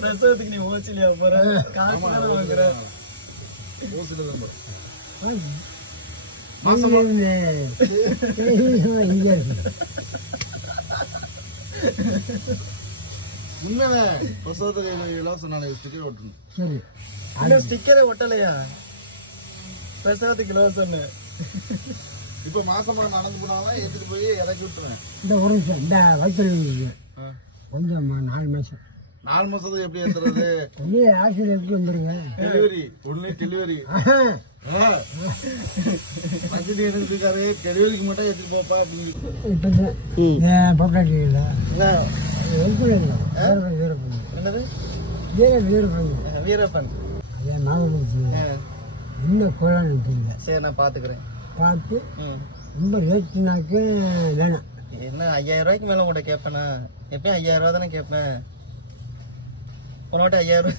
பிரசவத்துக்கு நீ ஓச்சிலியா போற காசு வாங்குற உண்மையில பிரசவத்துக்கு இலவசம் ஸ்டிக்கர் ஒட்டணும். சரி அந்த ஸ்டிக்கரை ஒட்டலையா பிரசவத்துக்கு இலவசம்? இப்ப மாசமா நடந்து போனாலும் எடுத்துட்டு போய் இறக்கி விட்டுருவேன். இந்த ஒரு நிமிஷம் இந்த வயிற்று கொஞ்சம் 4 மாசம் 4 மாசத்துக்கு எப்படி ஏத்துறது? ஒன்னே ஆசிரியர் எப்படி வந்துருங்க டெலிவரி ஒண்ணு டெலிவரி மஞ்சள் எடுத்துக்காரு டெலிவரிக்கு மட்டும் எடுத்துட்டு போப்பா அப்படின்னு பொட்டாட்டி இல்லை என்னது வீரப்பன் அதே மாவட்டம் இன்னும் கோலான்னு தெரியல. சரி நான் பாத்துக்கிறேன். பார்த்து ரொம்ப ரேட்டுனாக்க வேணாம். என்ன 5000 ரூபாய்க்கு மேல உங்கள்கிட்ட கேட்பேனா? எப்பயும் 5000 ரூபா தானே கேட்பேன். உன்னோட 5000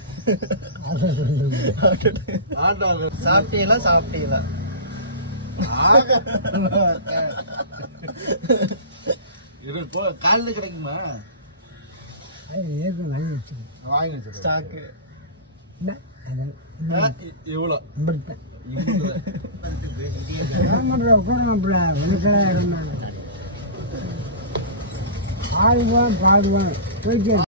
சாப்பிட்டீங்களா? சாப்பிட்டீங்களா? காலில் கிடைக்குமா? வாங்கி வச்சு ஸ்டாக்கு எவ்வளோ பாடுவான் போயிட்டு